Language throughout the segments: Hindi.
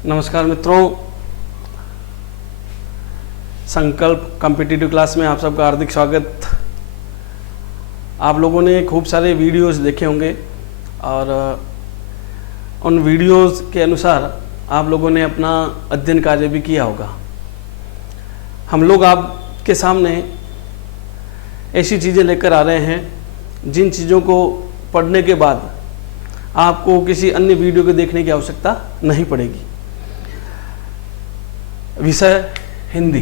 नमस्कार मित्रों, संकल्प कॉम्पिटिटिव क्लास में आप सबका हार्दिक स्वागत। आप लोगों ने खूब सारे वीडियोस देखे होंगे और उन वीडियोस के अनुसार आप लोगों ने अपना अध्ययन कार्य भी किया होगा। हम लोग आपके सामने ऐसी चीज़ें लेकर आ रहे हैं जिन चीज़ों को पढ़ने के बाद आपको किसी अन्य वीडियो को देखने की आवश्यकता नहीं पड़ेगी। विषय हिंदी।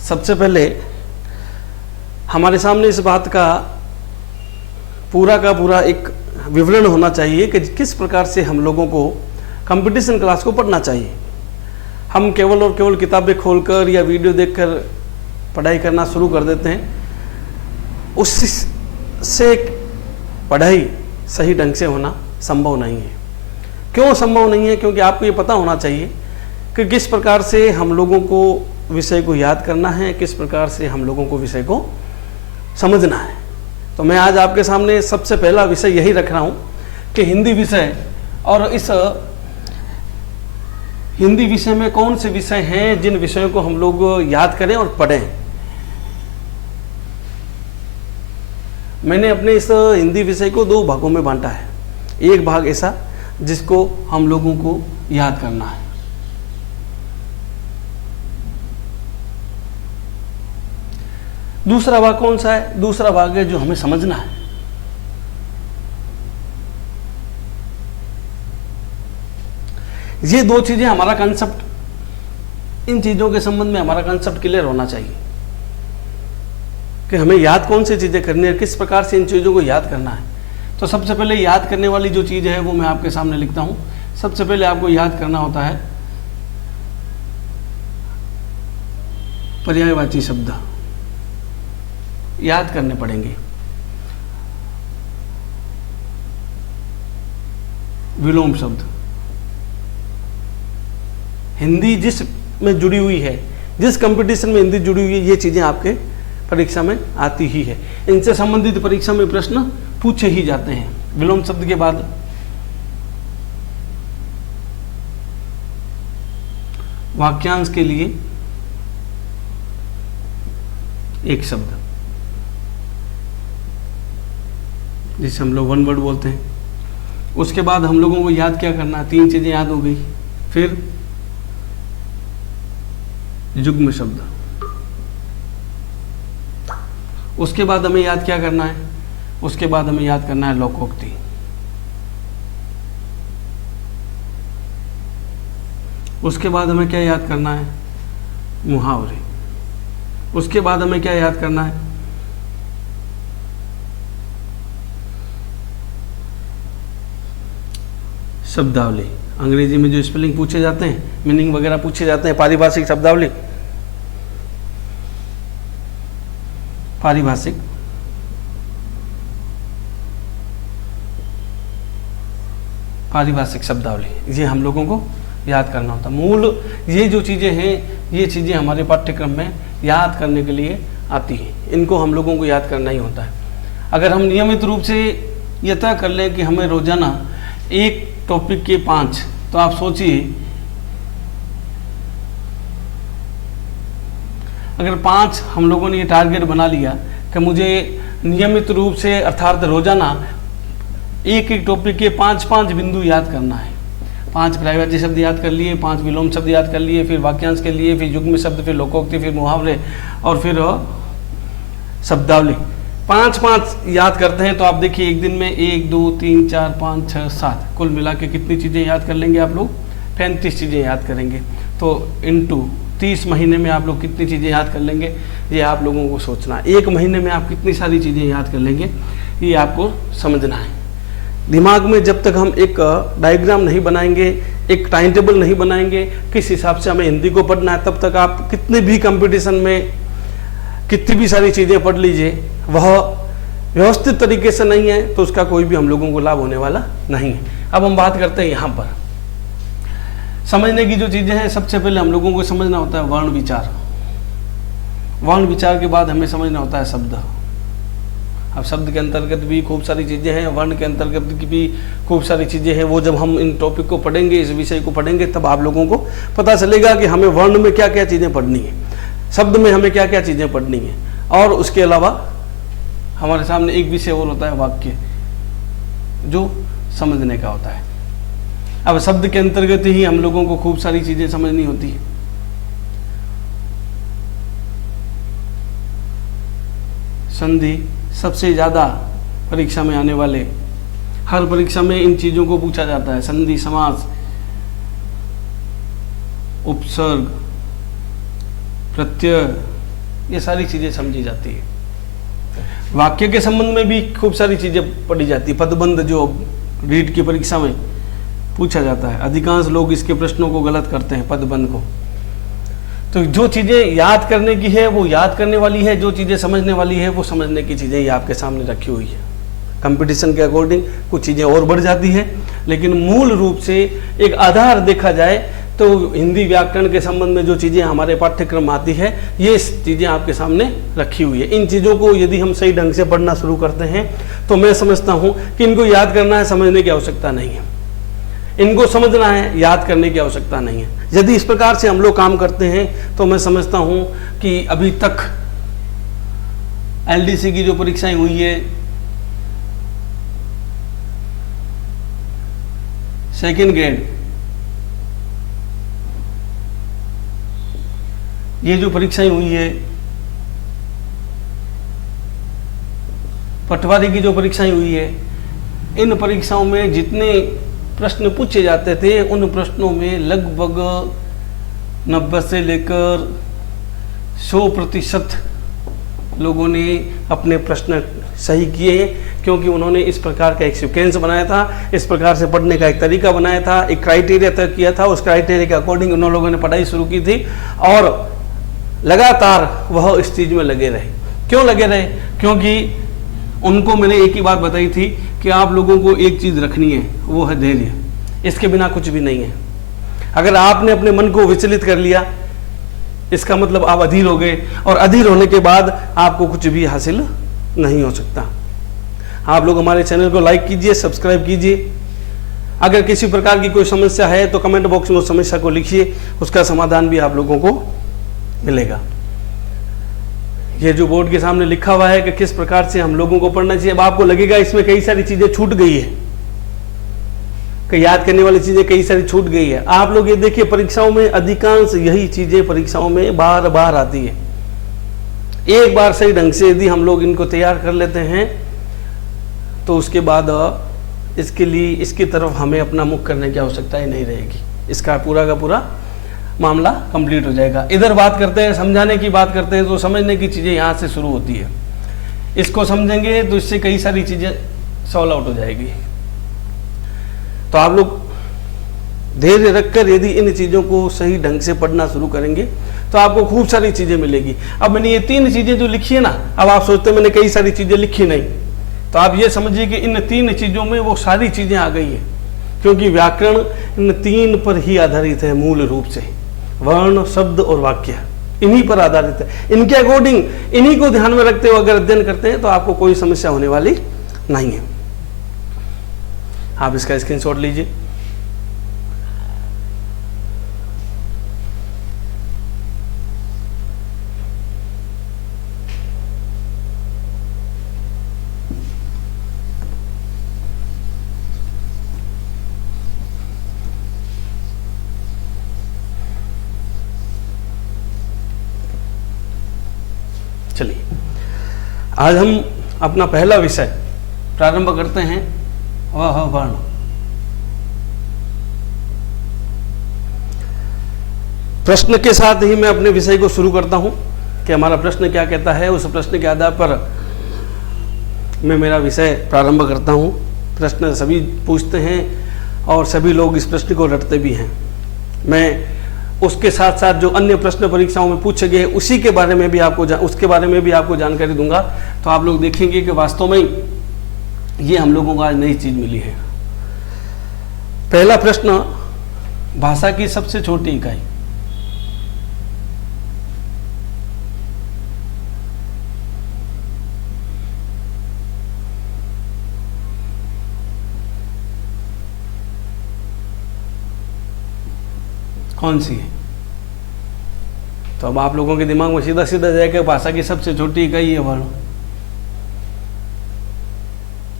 सबसे पहले हमारे सामने इस बात का पूरा एक विवरण होना चाहिए कि किस प्रकार से हम लोगों को कंपटीशन क्लास को पढ़ना चाहिए। हम केवल और केवल किताबें खोलकर या वीडियो देखकर पढ़ाई करना शुरू कर देते हैं। उससे पढ़ाई सही ढंग से होना संभव नहीं है। क्यों संभव नहीं है? क्योंकि आपको ये पता होना चाहिए कि किस प्रकार से हम लोगों को विषय को याद करना है, किस प्रकार से हम लोगों को विषय को समझना है। तो मैं आज आपके सामने सबसे पहला विषय यही रख रहा हूँ कि हिंदी विषय, और इस हिंदी विषय में कौन से विषय हैं जिन विषयों को हम लोग याद करें और पढ़ें। मैंने अपने इस हिंदी विषय को दो भागों में बांटा है। एक भाग ऐसा जिसको हम लोगों को याद करना है, दूसरा भाग कौन सा है? दूसरा भाग है जो हमें समझना है। ये दो चीजें हमारा कंसेप्ट, इन चीजों के संबंध में हमारा कंसेप्ट क्लियर होना चाहिए कि हमें याद कौन सी चीजें करनी है, किस प्रकार से इन चीजों को याद करना है। तो सबसे पहले याद करने वाली जो चीज है वो मैं आपके सामने लिखता हूं। सबसे पहले आपको याद करना होता है पर्यायवाची शब्द याद करने पड़ेंगे। विलोम शब्द, हिंदी जिस में जुड़ी हुई है, जिस कंपटीशन में हिंदी जुड़ी हुई है, ये चीजें आपके परीक्षा में आती ही है। इनसे संबंधित परीक्षा में प्रश्न पूछे ही जाते हैं। विलोम शब्द के बाद वाक्यांश के लिए एक शब्द, जिसे हम लोग वन वर्ड बोलते हैं। उसके बाद हम लोगों को याद क्या करना है? तीन चीजें याद हो गई। फिर युग्म शब्द। उसके बाद हमें याद क्या करना है? उसके बाद हमें याद करना है लोकोक्ति। उसके बाद हमें क्या याद करना है? मुहावरे। उसके बाद हमें क्या याद करना है? शब्दावली। अंग्रेजी में जो स्पेलिंग पूछे जाते हैं, मीनिंग वगैरह पूछे जाते हैं, पारिभाषिक शब्दावली, पारिभाषिक शब्दावली, ये हम लोगों को याद करना होता है। मूल ये जो चीज़ें हैं, ये चीज़ें हमारे पाठ्यक्रम में याद करने के लिए आती हैं। इनको हम लोगों को याद करना ही होता है। अगर हम नियमित रूप से ये तय कर लें कि हमें रोजाना एक टॉपिक के 5, तो आप सोचिए अगर 5 हम लोगों ने ये टारगेट बना लिया कि मुझे नियमित रूप से अर्थात रोजाना एक एक टॉपिक के 5-5 बिंदु याद करना है। 5 पर्यायवाची शब्द याद कर लिए, 5 विलोम शब्द याद कर लिए, फिर वाक्यांश के लिए, फिर युग्म शब्द, फिर लोकोक्ति, फिर मुहावरे और फिर शब्दावली। 5-5 याद करते हैं तो आप देखिए एक दिन में 1, 2, 3, 4, 5, 6, 7 कुल मिला के कितनी चीज़ें याद कर लेंगे आप लोग? 35 चीज़ें याद करेंगे। तो इनटू 30 महीने में आप लोग कितनी चीज़ें याद कर लेंगे, ये आप लोगों को सोचना है। एक महीने में आप कितनी सारी चीज़ें याद कर लेंगे, ये आपको समझना है। दिमाग में जब तक हम एक डायग्राम नहीं बनाएंगे, एक टाइम टेबल नहीं बनाएंगे किस हिसाब से हमें हिंदी को पढ़ना है, तब तक आप कितने भी कंपटीशन में कितनी भी सारी चीज़ें पढ़ लीजिए, वह व्यवस्थित तरीके से नहीं है तो उसका कोई भी हम लोगों को लाभ होने वाला नहीं है। अब हम बात करते हैं यहाँ पर समझने की जो चीज़ें हैं। सबसे पहले हम लोगों को समझना होता है वर्ण विचार। वर्ण विचार के बाद हमें समझना होता है शब्द। अब शब्द के अंतर्गत भी खूब सारी चीज़ें हैं, वर्ण के अंतर्गत भी खूब सारी चीज़ें हैं। वो जब हम इन टॉपिक को पढ़ेंगे, इस विषय को पढ़ेंगे, तब आप लोगों को पता चलेगा कि हमें वर्ण में क्या क्या चीज़ें पढ़नी है, शब्द में हमें क्या क्या चीज़ें पढ़नी है। और उसके अलावा हमारे सामने एक विषय और होता है वाक्य, जो समझने का होता है। अब शब्द के अंतर्गत ही हम लोगों को खूब सारी चीज़ें समझनी होती है। संधि सबसे ज़्यादा परीक्षा में आने वाले, हर परीक्षा में इन चीज़ों को पूछा जाता है। संधि, समास, उपसर्ग, प्रत्यय, ये सारी चीज़ें समझी जाती है। वाक्य के संबंध में भी खूब सारी चीज़ें पढ़ी जाती है। पदबंध जो रीट की परीक्षा में पूछा जाता है, अधिकांश लोग इसके प्रश्नों को गलत करते हैं, पदबंध को। तो जो चीज़ें याद करने की है वो याद करने वाली है, जो चीज़ें समझने वाली है वो समझने की चीज़ें ही आपके सामने रखी हुई है। कंपटीशन के अकॉर्डिंग कुछ चीज़ें और बढ़ जाती है, लेकिन मूल रूप से एक आधार देखा जाए तो हिंदी व्याकरण के संबंध में जो चीज़ें हमारे पाठ्यक्रम में आती है, ये चीज़ें आपके सामने रखी हुई है। इन चीज़ों को यदि हम सही ढंग से पढ़ना शुरू करते हैं तो मैं समझता हूँ कि इनको याद करना है, समझने की आवश्यकता नहीं है। इनको समझना है, याद करने की आवश्यकता नहीं है। यदि इस प्रकार से हम लोग काम करते हैं तो मैं समझता हूं कि अभी तक एलडीसी की जो परीक्षाएं हुई है, सेकेंड ग्रेड, ये जो परीक्षाएं हुई है, पटवारी की जो परीक्षाएं हुई है, इन परीक्षाओं में जितने प्रश्न पूछे जाते थे उन प्रश्नों में लगभग 90 से लेकर 100% लोगों ने अपने प्रश्न सही किए हैं, क्योंकि उन्होंने इस प्रकार का एक सीक्वेंस बनाया था, इस प्रकार से पढ़ने का एक तरीका बनाया था, एक क्राइटेरिया तय किया था। उस क्राइटेरिया के अकॉर्डिंग उन लोगों ने पढ़ाई शुरू की थी और लगातार वह इस चीज़ में लगे रहे। क्यों लगे रहे? क्योंकि उनको मैंने एक ही बात बताई थी कि आप लोगों को एक चीज़ रखनी है, वो है धैर्य। इसके बिना कुछ भी नहीं है। अगर आपने अपने मन को विचलित कर लिया, इसका मतलब आप अधीर हो गए, और अधीर होने के बाद आपको कुछ भी हासिल नहीं हो सकता। आप लोग हमारे चैनल को लाइक कीजिए, सब्सक्राइब कीजिए। अगर किसी प्रकार की कोई समस्या है तो कमेंट बॉक्स में उस समस्या को लिखिए, उसका समाधान भी आप लोगों को मिलेगा। ये जो बोर्ड के सामने लिखा हुआ है कि किस प्रकार से हम लोगों को पढ़ना चाहिए, अब आपको लगेगा इसमें कई सारी चीजें छूट गई है, कि याद करने वाली चीजें कई सारी छूट गई है। आप लोग ये देखिए, परीक्षाओं में अधिकांश यही चीजें परीक्षाओं में बार बार आती है। एक बार सही ढंग से यदि हम लोग इनको तैयार कर लेते हैं तो उसके बाद इसके लिए इसकी तरफ हमें अपना मुख करने की आवश्यकता ही नहीं रहेगी। इसका पूरा का पूरा मामला कंप्लीट हो जाएगा। इधर बात करते हैं, समझाने की बात करते हैं, तो समझने की चीज़ें यहाँ से शुरू होती है। इसको समझेंगे तो इससे कई सारी चीज़ें सॉल्व आउट हो जाएगी। तो आप लोग धैर्य रखकर यदि इन चीज़ों को सही ढंग से पढ़ना शुरू करेंगे तो आपको खूब सारी चीज़ें मिलेगी। अब मैंने ये 3 चीज़ें जो लिखी है ना, अब आप सोचते हैं मैंने कई सारी चीज़ें लिखी नहीं, तो आप ये समझिए कि इन 3 चीज़ों में वो सारी चीज़ें आ गई है, क्योंकि व्याकरण इन 3 पर ही आधारित है मूल रूप से। वर्ण, शब्द और वाक्य इन्हीं पर आधारित है। इनके अकॉर्डिंग, इन्हीं को ध्यान में रखते हुए अगर अध्ययन करते हैं तो आपको कोई समस्या होने वाली नहीं है। आप इसका स्क्रीनशॉट लीजिए। चलिए, आज हम अपना पहला विषय प्रारंभ करते हैं, वह वर्ण। प्रश्न के साथ ही मैं अपने विषय को शुरू करता हूं कि हमारा प्रश्न क्या कहता है। उस प्रश्न के आधार पर मैं मेरा विषय प्रारंभ करता हूं। प्रश्न सभी पूछते हैं और सभी लोग इस प्रश्न को रटते भी हैं। मैं उसके साथ साथ जो अन्य प्रश्न परीक्षाओं में पूछे गए उसी के बारे में भी आपको जानकारी दूंगा। तो आप लोग देखेंगे कि वास्तव में ये हम लोगों को आज नई चीज मिली है। पहला प्रश्न, भाषा की सबसे छोटी इकाई। कौन सी है? तो अब आप लोगों के दिमाग में सीधा सीधा जाएगा भाषा की सबसे छोटी इकाई है वर्ण।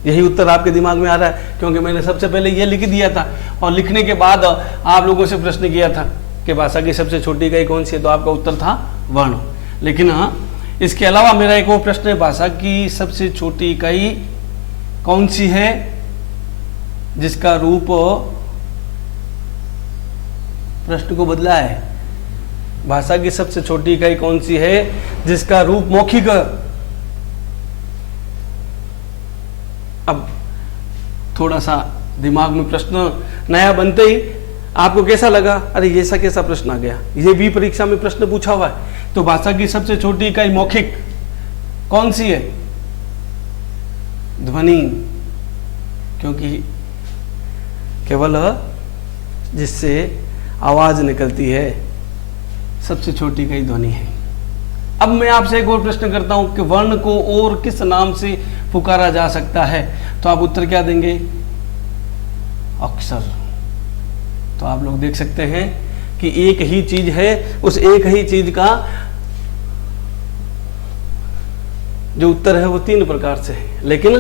यही उत्तर आपके दिमाग में आ रहा है, क्योंकि मैंने सबसे पहले ये लिख दिया था और लिखने के बाद आप लोगों से प्रश्न किया था कि भाषा की सबसे छोटी इकाई कौन सी है, तो आपका उत्तर था वर्ण। लेकिन हाँ, इसके अलावा मेरा एक और प्रश्न है, भाषा की सबसे छोटी इकाई कौन सी है जिसका रूप प्रश्न को बदला है? भाषा की सबसे छोटी इकाई कौन सी है जिसका रूप मौखिक? अब थोड़ा सा दिमाग में प्रश्न नया बनते ही आपको कैसा लगा, अरे ये ऐसा कैसा प्रश्न आ गया, ये भी परीक्षा में प्रश्न पूछा हुआ है। तो भाषा की सबसे छोटी इकाई मौखिक कौन सी है? ध्वनि, क्योंकि केवल जिससे आवाज निकलती है सबसे छोटी इकाई ध्वनि है। अब मैं आपसे एक और प्रश्न करता हूं कि वर्ण को और किस नाम से पुकारा जा सकता है, तो आप उत्तर क्या देंगे? अक्षर। तो आप लोग देख सकते हैं कि एक ही चीज है, उस एक ही चीज का जो उत्तर है वो 3 प्रकार से है। लेकिन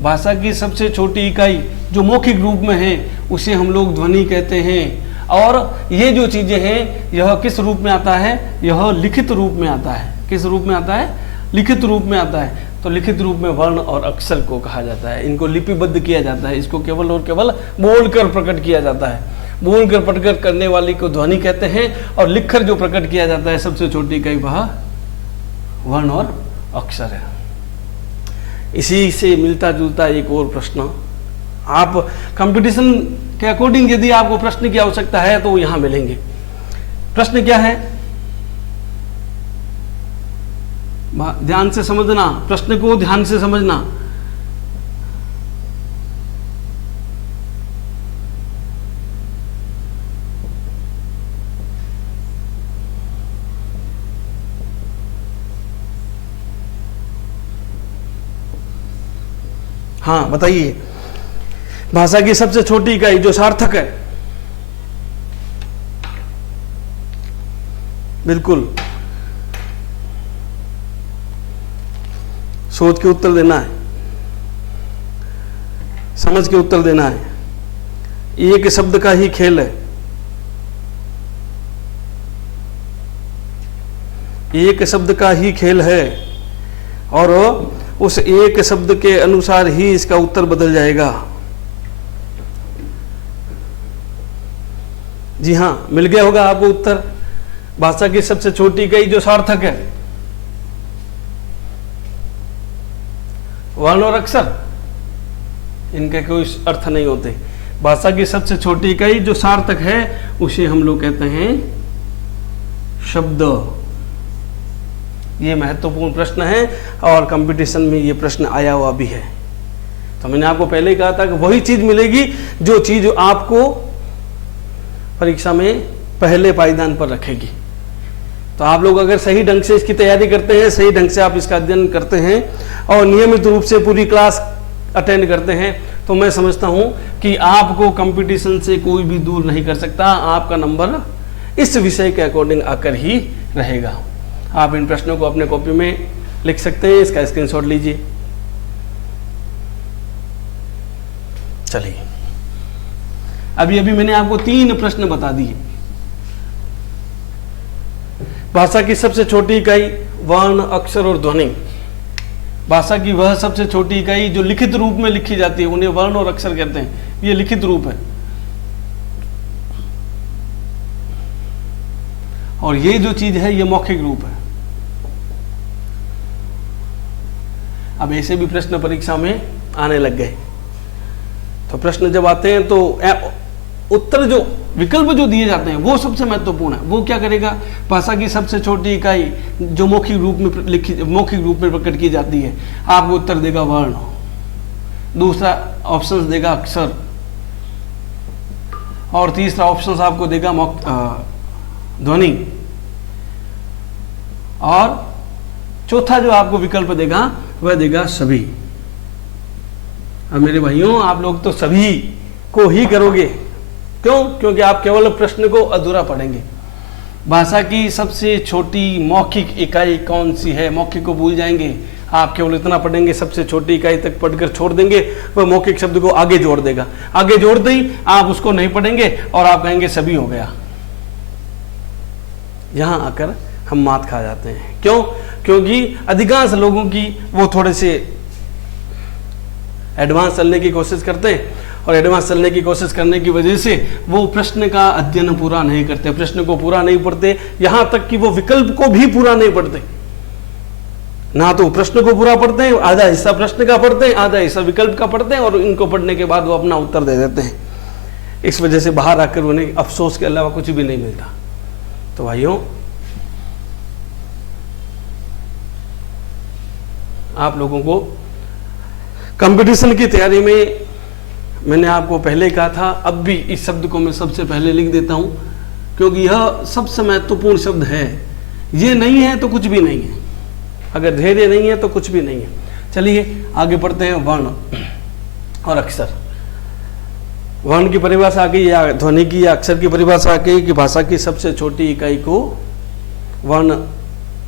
भाषा की सबसे छोटी इकाई जो मौखिक रूप में है उसे हम लोग ध्वनि कहते हैं। और ये जो चीजें हैं यह किस रूप में आता है? यह लिखित रूप में आता है। किस रूप में आता है? लिखित रूप में आता है। तो लिखित रूप में वर्ण और अक्षर को कहा जाता है, इनको लिपिबद्ध किया जाता है, इसको केवल और केवल बोलकर प्रकट किया जाता है। बोलकर प्रकट करने वाली को ध्वनि कहते हैं और लिखकर जो प्रकट किया जाता है सबसे छोटी इकाई वह वर्ण और अक्षर है। इसी से मिलता जुलता एक और प्रश्न, आप कंपटीशन के अकॉर्डिंग यदि आपको प्रश्न की आवश्यकता है तो यहां मिलेंगे। प्रश्न क्या है? ध्यान से समझना, प्रश्न को ध्यान से समझना। हाँ बताइए, भाषा की सबसे छोटी इकाई जो सार्थक है। बिल्कुल, सोच के उत्तर देना है, समझ के उत्तर देना है। एक शब्द का ही खेल है, एक शब्द का ही खेल है और उस एक शब्द के अनुसार ही इसका उत्तर बदल जाएगा। जी हां, मिल गया होगा आपको उत्तर। भाषा की सबसे छोटी इकाई जो सार्थक है, वर्ण और अक्षर, इनके कोई अर्थ नहीं होते। भाषा की सबसे छोटी इकाई जो सार्थक है उसे हम लोग कहते हैं शब्द। ये महत्वपूर्ण प्रश्न है और कंपटीशन में ये प्रश्न आया हुआ भी है। तो मैंने आपको पहले ही कहा था कि वही चीज मिलेगी जो चीज आपको परीक्षा में पहले पायदान पर रखेगी। तो आप लोग अगर सही ढंग से इसकी तैयारी करते हैं, सही ढंग से आप इसका अध्ययन करते हैं और नियमित रूप से पूरी क्लास अटेंड करते हैं, तो मैं समझता हूं कि आपको कंपटीशन से कोई भी दूर नहीं कर सकता। आपका नंबर इस विषय के अकॉर्डिंग आकर ही रहेगा। आप इन प्रश्नों को अपने कॉपी में लिख सकते हैं, इसका स्क्रीनशॉट लीजिए। चलिए, अभी मैंने आपको 3 प्रश्न बता दिए। भाषा की सबसे छोटी इकाई वर्ण, अक्षर और ध्वनि। भाषा की वह सबसे छोटी इकाई जो लिखित रूप में लिखी जाती है उन्हें वर्ण और अक्षर कहते हैं। ये लिखित रूप है। और ये जो चीज है ये मौखिक रूप है। अब ऐसे भी प्रश्न परीक्षा में आने लग गए। तो प्रश्न जब आते हैं तो उत्तर जो विकल्प जो दिए जाते हैं वो सबसे महत्वपूर्ण है। वो क्या करेगा? भाषा की सबसे छोटी इकाई जो मौखिक रूप में प्रकट की जाती है, आपको उत्तर देगा वर्ण, दूसरा ऑप्शन देगा अक्षर और तीसरा ऑप्शन आपको देगा ध्वनि और चौथा जो आपको विकल्प देगा वह देगा सभी। अब मेरे भाइयों, आप लोग तो सभी को ही करोगे क्यों? क्योंकि आप केवल प्रश्न को अधूरा पढ़ेंगे। भाषा की सबसे छोटी मौखिक इकाई कौन सी है? मौखिक को भूल जाएंगे। आप केवल इतना पढ़ेंगे, सबसे छोटी इकाई तक पढ़कर छोड़ देंगे, वह मौखिक शब्द को आगे जोड़ देगा। आगे जोड़ दी, आप उसको नहीं पढ़ेंगे और आप कहेंगे सभी हो गया। यहां आकर हम मात खा जाते हैं। क्यों? क्योंकि अधिकांश लोगों की वो थोड़े से एडवांस चलने की कोशिश करते हैं, और एडवांस चलने की कोशिश करने की वजह से वो प्रश्न का अध्ययन पूरा नहीं करते, प्रश्न को पूरा नहीं पढ़ते, यहां तक कि वो विकल्प को भी पूरा नहीं पढ़ते। ना तो प्रश्न को पूरा पढ़ते हैं, आधा हिस्सा प्रश्न का पढ़ते हैं, आधा हिस्सा विकल्प का पढ़ते हैं, और इनको पढ़ने के बाद वो अपना उत्तर दे देते हैं। इस वजह से बाहर आकर उन्हें अफसोस के अलावा कुछ भी नहीं मिलता। तो भाइयों, आप लोगों को कंपटीशन की तैयारी में, मैंने आपको पहले कहा था, अब भी इस शब्द को मैं सबसे पहले लिख देता हूं, क्योंकि यह सबसे महत्वपूर्ण शब्द है। ये नहीं है तो कुछ भी नहीं है, अगर धैर्य नहीं है तो कुछ भी नहीं है। चलिए आगे पढ़ते हैं। वर्ण और अक्षर। वर्ण की परिभाषा आ गई, या ध्वनि की या अक्षर की परिभाषा आ गई कि भाषा की सबसे छोटी इकाई को वर्ण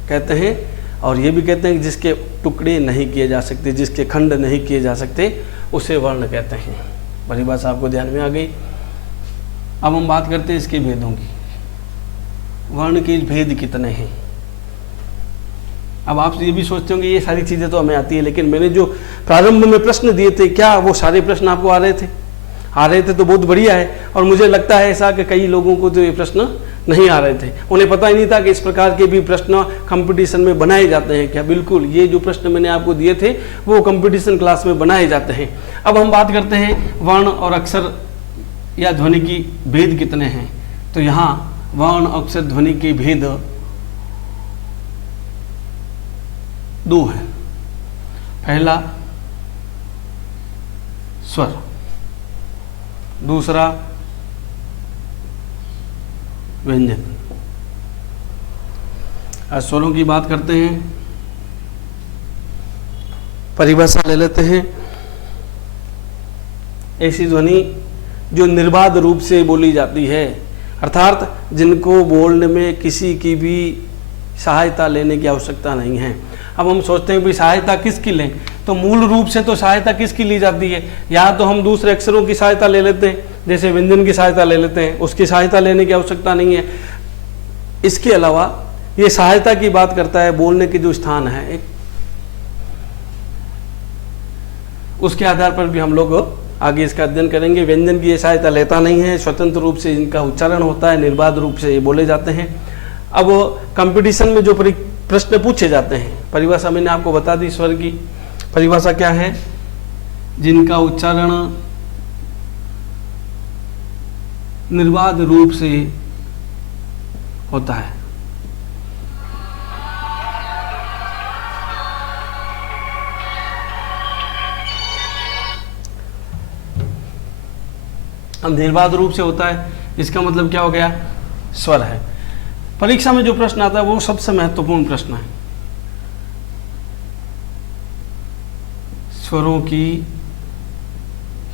कहते हैं, और ये भी कहते हैं कि जिसके टुकड़े नहीं किए जा सकते, जिसके खंड नहीं किए जा सकते, उसे वर्ण कहते हैं। परिभाषा आपको ध्यान में आ गई। अब हम बात करते हैं इसके भेदों की। वर्ण के भेद कितने हैं? अब आप ये भी सोचते होंगे ये सारी चीजें तो हमें आती है, लेकिन मैंने जो प्रारंभ में प्रश्न दिए थे, क्या वो सारे प्रश्न आपको आ रहे थे? आ रहे थे तो बहुत बढ़िया है। और मुझे लगता है ऐसा कि कई लोगों को तो ये प्रश्न नहीं आ रहे थे, उन्हें पता ही नहीं था कि इस प्रकार के भी प्रश्न कंपटीशन में बनाए जाते हैं। क्या? बिल्कुल, ये जो प्रश्न मैंने आपको दिए थे वो कंपटीशन क्लास में बनाए जाते हैं। अब हम बात करते हैं वर्ण और अक्षर या ध्वनि की भेद कितने हैं। तो यहाँ वर्ण अक्षर ध्वनि के भेद दो हैं। पहला स्वर, दूसरा व्यंजन। आज स्वरों की बात करते हैं, परिभाषा ले लेते हैं। ऐसी ध्वनि जो निर्बाध रूप से बोली जाती है, अर्थात जिनको बोलने में किसी की भी सहायता लेने की आवश्यकता नहीं है। अब हम सोचते हैं भी सहायता किसकी लें, तो मूल रूप से तो सहायता किसकी ली जाती है? या तो हम दूसरे अक्षरों की सहायता ले लेते हैं, जैसे व्यंजन की सहायता ले लेते हैं, उसकी सहायता लेने की आवश्यकता नहीं है। इसके अलावा ये सहायता की बात करता है बोलने के जो स्थान है एक, उसके आधार पर भी हम लोग आगे इसका अध्ययन करेंगे। व्यंजन की ये सहायता लेता नहीं है, स्वतंत्र रूप से इनका उच्चारण होता है, निर्बाध रूप से ये बोले जाते हैं। अब कंपटीशन में जो प्रश्न पूछे जाते हैं, परिभाषा मैंने आपको बता दी। स्वर की परिभाषा क्या है? जिनका उच्चारण निर्बाध रूप से होता है। अब निर्बाध रूप से होता है, इसका मतलब क्या हो गया? स्वर है। परीक्षा में जो प्रश्न आता है वो सबसे महत्वपूर्ण प्रश्न है। स्वरों की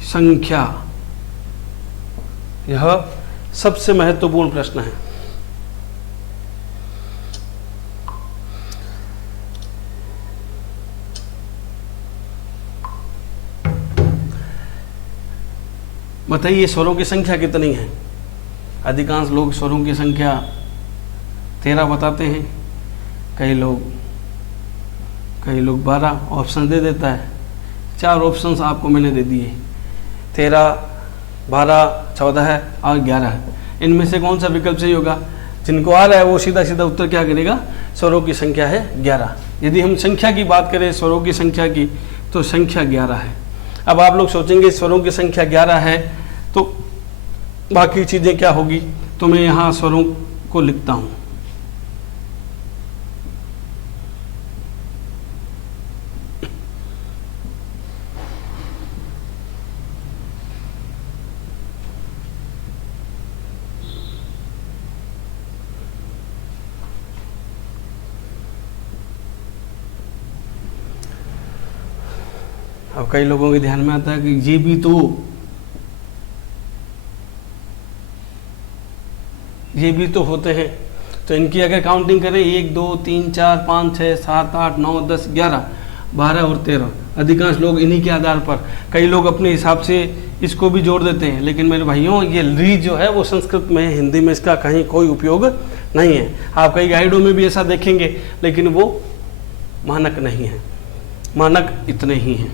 संख्या, यह सबसे महत्वपूर्ण प्रश्न है। बताइए स्वरों की संख्या कितनी है? अधिकांश लोग स्वरों की संख्या 13 बताते हैं, कई लोग 12 ऑप्शन दे देता है। 4 ऑप्शंस आपको मैंने दे दिए, 13, 12, 14 और 11। इनमें से कौन सा विकल्प सही होगा? जिनको आ रहा है वो सीधा सीधा उत्तर क्या करेगा? स्वरों की संख्या है 11। यदि हम संख्या की बात करें स्वरों की संख्या की, तो संख्या 11 है। अब आप लोग सोचेंगे स्वरों की संख्या 11 है तो बाकी चीज़ें क्या होगी? तो मैं यहाँ स्वरों को लिखता हूँ। अब कई लोगों के ध्यान में आता है कि ये भी तो ये भी तो होते हैं। तो इनकी अगर काउंटिंग करें 1 2 3 4 5 6 7 8 9 10 11 12 और 13, अधिकांश लोग इन्हीं के आधार पर, कई लोग अपने हिसाब से इसको भी जोड़ देते हैं। लेकिन मेरे भाइयों, ये री जो है वो संस्कृत में है, हिंदी में इसका कहीं कोई उपयोग नहीं है। आप कई गाइडों में भी ऐसा देखेंगे, लेकिन वो मानक नहीं है, मानक इतने ही हैं।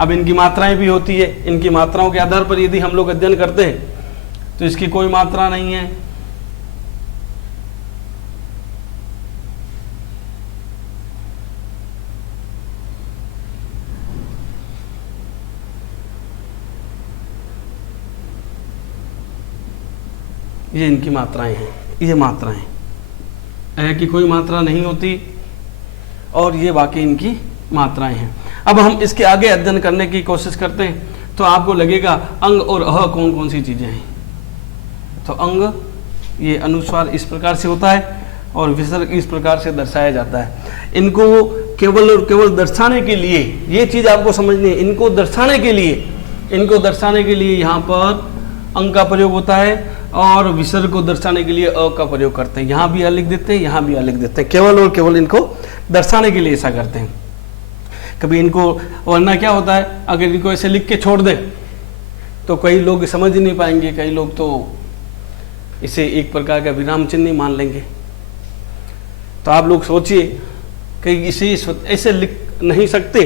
अब इनकी मात्राएं भी होती है, इनकी मात्राओं के आधार पर यदि हम लोग अध्ययन करते हैं तो इसकी कोई मात्रा नहीं है। ये इनकी मात्राएं हैं, ये मात्राएं, ए की कोई मात्रा नहीं होती और ये बाकी इनकी मात्राएं हैं। अब हम इसके आगे अध्ययन करने की कोशिश करते हैं तो आपको लगेगा अंग और अह कौन कौन सी चीजें हैं। तो अंग, ये अनुस्वार इस प्रकार से होता है और विसर्ग इस प्रकार से दर्शाया जाता है। इनको केवल और केवल दर्शाने के लिए, ये चीज आपको समझनी है, इनको दर्शाने के लिए यहाँ पर अंग का प्रयोग होता है और विसर्ग को दर्शाने के लिए अ का प्रयोग करते हैं। यहाँ भी अ लिख देते हैं, यहाँ भी अ लिख देते हैं, केवल और केवल इनको दर्शाने के लिए ऐसा करते हैं। कभी इनको, वरना क्या होता है, अगर इनको ऐसे लिख के छोड़ दें तो कई लोग समझ ही नहीं पाएंगे, कई लोग तो इसे एक प्रकार का विराम चिन्ह ही मान लेंगे। तो आप लोग सोचिए कि इसे ऐसे लिख नहीं सकते,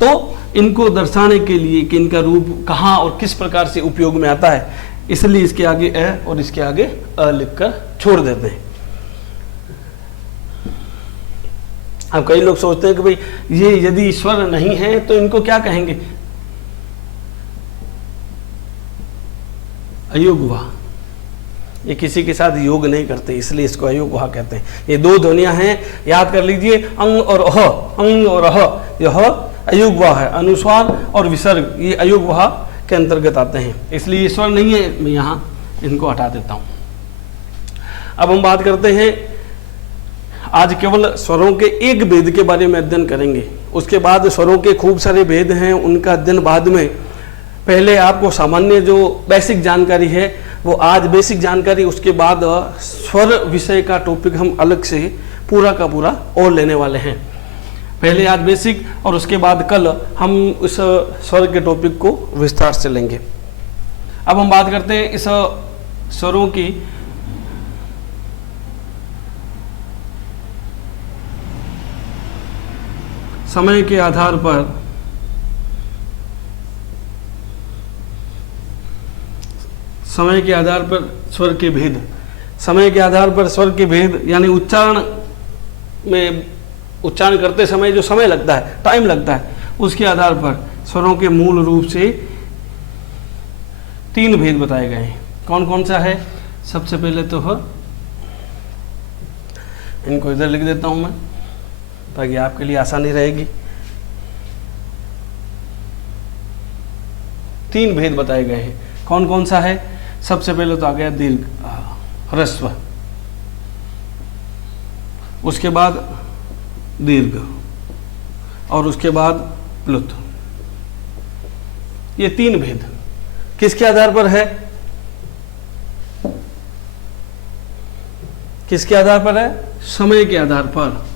तो इनको दर्शाने के लिए कि इनका रूप कहाँ और किस प्रकार से उपयोग में आता है, इसलिए इसके आगे अ और इसके आगे अ लिखकर छोड़ देते हैं। अब कई लोग सोचते हैं कि भाई ये यदि ईश्वर नहीं है तो इनको क्या कहेंगे, अयोगवा। ये किसी के साथ योग नहीं करते, इसलिए इसको अयोगवा कहते हैं। ये दो ध्वनियां हैं, याद कर लीजिए, अंग और अह, अंग और अह, यह अयोगवा है। अनुस्वार और विसर्ग ये अयोगवा के अंतर्गत आते हैं, इसलिए ईश्वर नहीं है। मैं यहाँ इनको हटा देता हूँ। अब हम बात करते हैं, आज केवल स्वरों के एक भेद के बारे में अध्ययन करेंगे, उसके बाद स्वरों के खूब सारे भेद हैं, उनका अध्ययन बाद में। पहले आपको सामान्य जो बेसिक जानकारी है वो आज बेसिक जानकारी, उसके बाद स्वर विषय का टॉपिक हम अलग से पूरा का पूरा और लेने वाले हैं। पहले आज बेसिक और उसके बाद कल हम इस स्वर के टॉपिक को विस्तार से लेंगे। अब हम बात करते हैं इस स्वरों की समय के आधार पर, समय के आधार पर स्वर के भेद, समय के आधार पर स्वर के भेद, यानी उच्चारण में, उच्चारण करते समय जो समय लगता है, टाइम लगता है, उसके आधार पर स्वरों के मूल रूप से 3 भेद बताए गए हैं। कौन कौन सा है? सबसे पहले तो है, इनको इधर लिख देता हूं मैं ताकि आपके लिए आसानी रहेगी। 3 भेद बताए गए हैं। कौन कौन सा है? सबसे पहले तो आ गया दीर्घ, ह्रस्व, उसके बाद दीर्घ और उसके बाद प्लुत। ये 3 भेद किसके आधार पर है? किसके आधार पर है? समय के आधार पर।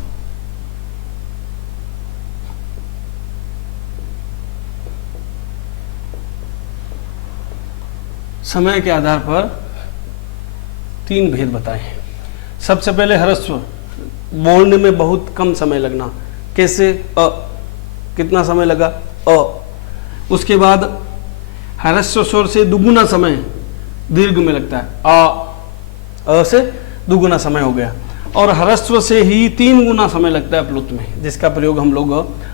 समय के आधार पर 3 भेद बताए हैं। सबसे पहले ह्रस्व, बोलने में बहुत कम समय लगना। कैसे? अ, कितना समय लगा? अ। उसके बाद ह्रस्व स्वर से दुगुना समय दीर्घ में लगता है, अ से दुगुना समय हो गया। और ह्रस्व से ही 3 गुना समय लगता है प्लुत में, जिसका प्रयोग हम लोग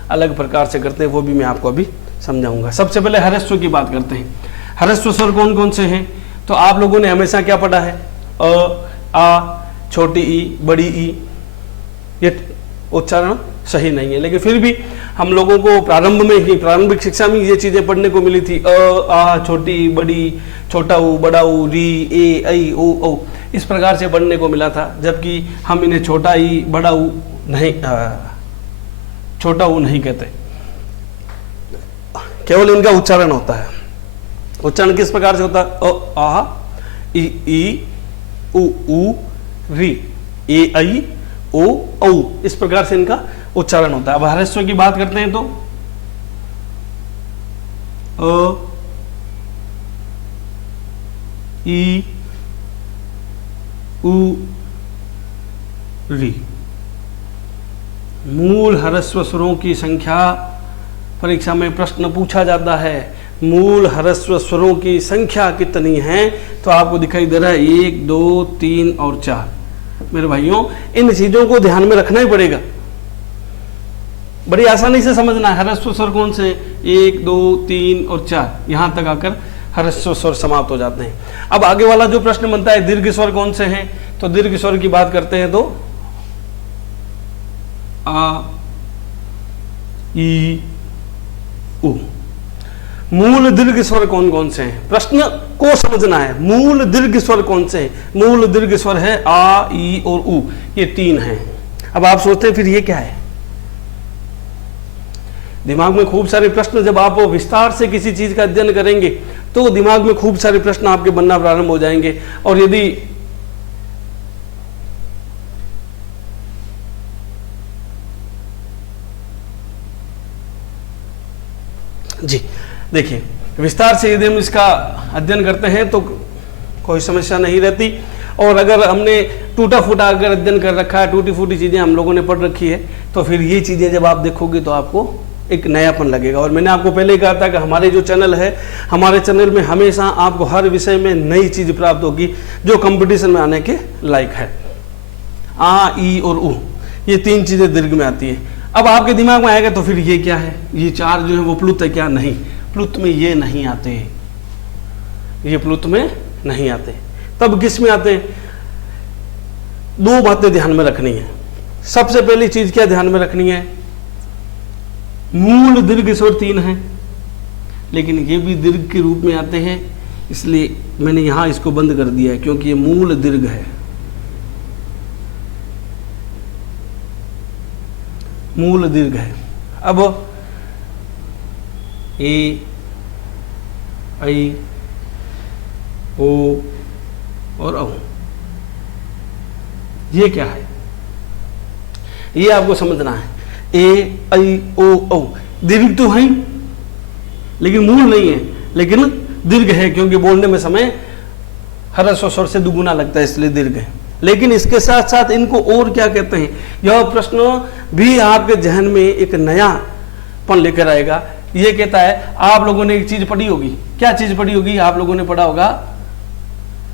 अलग प्रकार से करते हैं, वो भी मैं आपको अभी समझाऊंगा। सबसे पहले ह्रस्व की बात करते हैं। ह्रस्व स्वर कौन कौन से हैं? तो आप लोगों ने हमेशा क्या पढ़ा है? अ, आ, छोटी ई, बड़ी ई। ये उच्चारण सही नहीं है, लेकिन फिर भी हम लोगों को प्रारंभ में ही, प्रारंभिक शिक्षा में ये चीजें पढ़ने को मिली थी। अ, आ, छोटी, बड़ी, छोटा ऊ, बड़ा ऊ, री, ए, ऐ, ओ, औ, इस प्रकार से पढ़ने को मिला था। जबकि हम इन्हें छोटा ई, बड़ा ऊ नहीं, छोटा ऊ नहीं कहते, केवल इनका उच्चारण होता है। उच्चारण किस प्रकार से होता है? अ, आ, ई, उ ऊ री, ए आई ओ औ, इस प्रकार से इनका उच्चारण होता है। अब ह्रस्व की बात करते हैं तो अ ई उ री। मूल ह्रस्व स्वरों की संख्या, परीक्षा में प्रश्न पूछा जाता है, मूल ह्रस्व स्वरों की संख्या कितनी है, तो आपको दिखाई दे रहा है 1 2 3 और 4। मेरे भाइयों, इन चीजों को ध्यान में रखना ही पड़ेगा, बड़ी आसानी से समझना है। ह्रस्व स्वर कौन से, 1 2 3 और 4, यहां तक आकर ह्रस्व स्वर समाप्त हो जाते हैं। अब आगे वाला जो प्रश्न बनता है, दीर्घ स्वर कौन से हैं, तो दीर्घ स्वर की बात करते हैं तो आ ई उ। मूल दीर्घ स्वर कौन कौन से हैं, प्रश्न को समझना है। मूल दीर्घ स्वर कौन से हैं, मूल दीर्घ स्वर है आ ई और उ, ये 3 हैं। अब आप सोचते हैं फिर ये क्या है, दिमाग में खूब सारे प्रश्न, जब आप विस्तार से किसी चीज का अध्ययन करेंगे तो दिमाग में खूब सारे प्रश्न आपके बनना प्रारंभ हो जाएंगे। और यदि जी देखिए, विस्तार से यदि हम इसका अध्ययन करते हैं तो कोई समस्या नहीं रहती। और अगर हमने टूटा फूटा अगर अध्ययन कर रखा है, टूटी फूटी चीजें हम लोगों ने पढ़ रखी है, तो फिर ये चीजें जब आप देखोगे तो आपको एक नयापन लगेगा। और मैंने आपको पहले ही कहा था कि हमारे जो चैनल है, हमारे चैनल में हमेशा आपको हर विषय में नई चीज प्राप्त होगी जो कंपटीशन में आने के लायक है। आ ई और उ, ये 3 चीजें दीर्घ में आती है। अब आपके दिमाग में आएगा तो फिर ये क्या है, ये 4 जो है वो प्लुत है क्या, नहीं, प्लुत में ये नहीं आते, ये प्लुत में नहीं आते। तब किस में आते हैं, 2 बातें ध्यान में रखनी है। सबसे पहली चीज क्या ध्यान में रखनी है, मूल दीर्घ स्वर 3 हैं, लेकिन ये भी दीर्घ के रूप में आते हैं, इसलिए मैंने यहां इसको बंद कर दिया है, क्योंकि ये मूल दीर्घ है, मूल दीर्घ है। अब ए आई ओ और औ, ये क्या है, ये आपको समझना है। ए आई ओ औ दीर्घ तो है लेकिन मूल नहीं है, लेकिन दीर्घ है, क्योंकि बोलने में समय ह्रस्व स्वर से दुगुना लगता है, इसलिए दीर्घ है। लेकिन इसके साथ साथ इनको और क्या कहते हैं, यह प्रश्न भी आपके जहन में एक नयापन लेकर आएगा। यह कहता है, आप लोगों ने एक चीज पढ़ी होगी, क्या चीज पढ़ी होगी, आप लोगों ने पढ़ा होगा,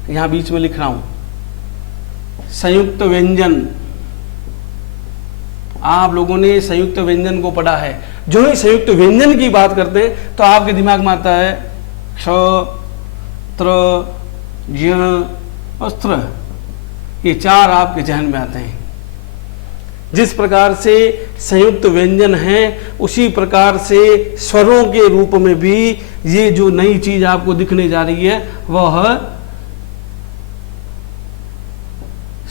यहां बीच में लिख रहा हूं, संयुक्त व्यंजन। आप लोगों ने संयुक्त व्यंजन को पढ़ा है। जो ही संयुक्त व्यंजन की बात करते हैं तो आपके दिमाग में आता है क्ष, त्र, ज्ञ और स्त्र, ये 4 आपके जहन में आते हैं। जिस प्रकार से संयुक्त व्यंजन है, उसी प्रकार से स्वरों के रूप में भी ये जो नई चीज आपको दिखने जा रही है वह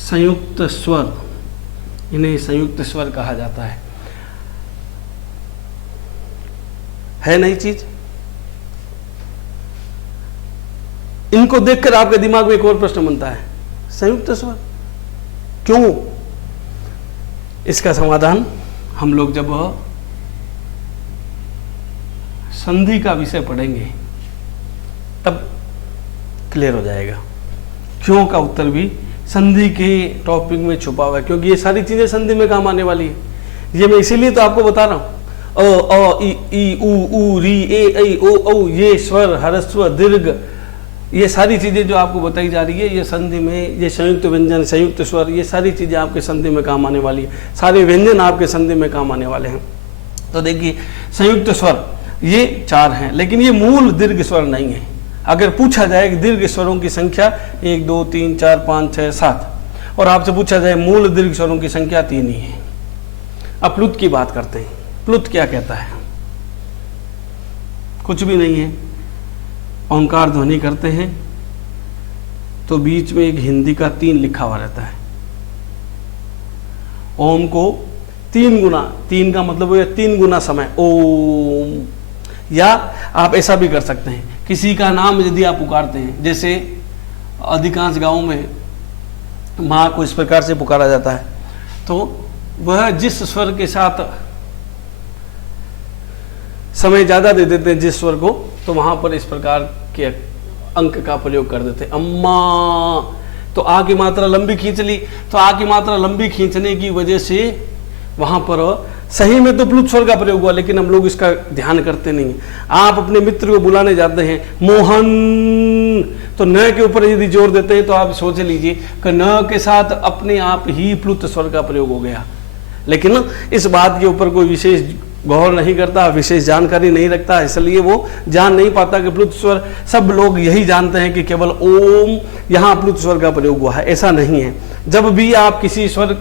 संयुक्त स्वर, इन्हें संयुक्त स्वर कहा जाता है नई चीज। इनको देखकर आपके दिमाग में एक और प्रश्न बनता है, संयुक्त स्वर क्यों? इसका समाधान हम लोग जब संधि का विषय पढ़ेंगे तब क्लियर हो जाएगा। क्यों का उत्तर भी संधि के टॉपिक में छुपा हुआ है, क्योंकि ये सारी चीजें संधि में काम आने वाली है। ये मैं इसीलिए तो आपको बता रहा हूं, अ ई उ री ए ऐ ओ औ, ये स्वर ह्रस्व दीर्घ, ये सारी चीजें जो आपको बताई जा रही है, ये संधि में, ये संयुक्त व्यंजन, संयुक्त स्वर, ये सारी चीजें आपके संधि में काम आने वाली है। सारे व्यंजन आपके संधि में काम आने वाले हैं। तो देखिए, संयुक्त स्वर ये 4 हैं, लेकिन ये मूल दीर्घ स्वर नहीं है। अगर पूछा जाए कि दीर्घ स्वरों की संख्या 1 2 3 4 5 6 7, और आपसे पूछा जाए मूल दीर्घ स्वरों की संख्या 3 ही है। अब प्लुत की बात करते हैं। प्लुत क्या कहता है? कुछ भी नहीं है। ओंकार ध्वनि करते हैं तो बीच में एक हिंदी का 3 लिखा हुआ रहता है। ओम को 3 गुना, 3 का मतलब है 3 गुना समय ओम। या आप ऐसा भी कर सकते हैं, किसी का नाम यदि आप पुकारते हैं, जैसे अधिकांश गांवों में माँ को इस प्रकार से पुकारा जाता है। तो वह जिस स्वर के साथ समय ज़्यादा दे देते हैं जिस स्वर को, तो वहाँ पर इस प्रकार के अंक का प्रयोग कर देते हैं। अम्मा, तो आ की मात्रा लंबी खींच ली, तो आ की मात्रा लंबी खींचने की वजह से वहाँ पर सही में तो प्लुत स्वर का प्रयोग हुआ, लेकिन हम लोग इसका ध्यान करते नहीं। आप अपने मित्र को बुलाने जाते हैं, मोहन, तो न के ऊपर यदि जोर देते हैं तो आप सोच लीजिए कि न के साथ अपने आप ही प्लुत स्वर का प्रयोग हो गया। लेकिन इस बात के ऊपर कोई विशेष गौर नहीं करता, विशेष जानकारी नहीं रखता, इसलिए वो जान नहीं पाता कि प्लुत स्वर, सब लोग यही जानते हैं कि केवल ओम यहाँ प्लुत स्वर का प्रयोग हुआ है। ऐसा नहीं है। जब भी आप किसी स्वर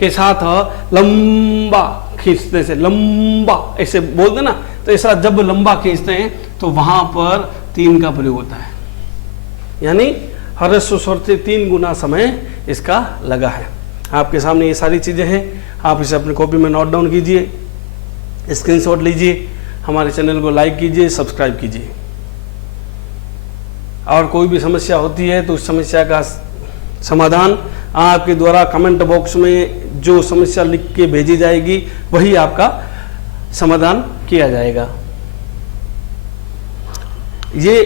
के साथ लंबा खींचते से, लंबा ऐसे बोलते ना, तो ऐसा जब लंबा खींचते हैं तो वहां पर 3 का प्रयोग होता है, यानी ह्रस्व स्वर से 3 गुना समय इसका लगा है। आपके सामने ये सारी चीजें हैं, आप इसे अपनी कॉपी में नोट डाउन कीजिए, स्क्रीनशॉट लीजिए, हमारे चैनल को लाइक कीजिए, सब्सक्राइब कीजिए। और कोई भी समस्या होती है तो उस समस्या का समाधान आपके द्वारा कमेंट बॉक्स में जो समस्या लिख के भेजी जाएगी वही आपका समाधान किया जाएगा। ये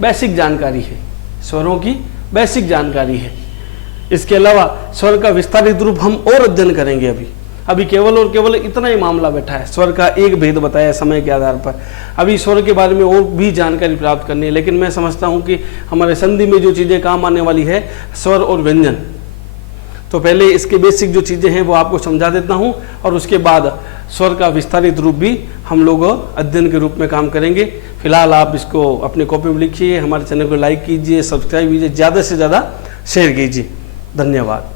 बेसिक जानकारी है, स्वरों की बेसिक जानकारी है। इसके अलावा स्वर का विस्तारित रूप हम और अध्ययन करेंगे। अभी केवल और केवल इतना ही मामला बैठा है, स्वर का एक भेद बताया समय के आधार पर। अभी स्वर के बारे में और भी जानकारी प्राप्त करनी है, लेकिन मैं समझता हूँ कि हमारे संधि में जो चीज़ें काम आने वाली है, स्वर और व्यंजन, तो पहले इसके बेसिक जो चीज़ें हैं वो आपको समझा देता हूँ, और उसके बाद स्वर का विस्तारित रूप भी हम लोग अध्ययन के रूप में काम करेंगे। फिलहाल आप इसको अपनी कॉपी में लिखिए, हमारे चैनल को लाइक कीजिए, सब्सक्राइब कीजिए, ज़्यादा से ज़्यादा शेयर कीजिए। धन्यवाद।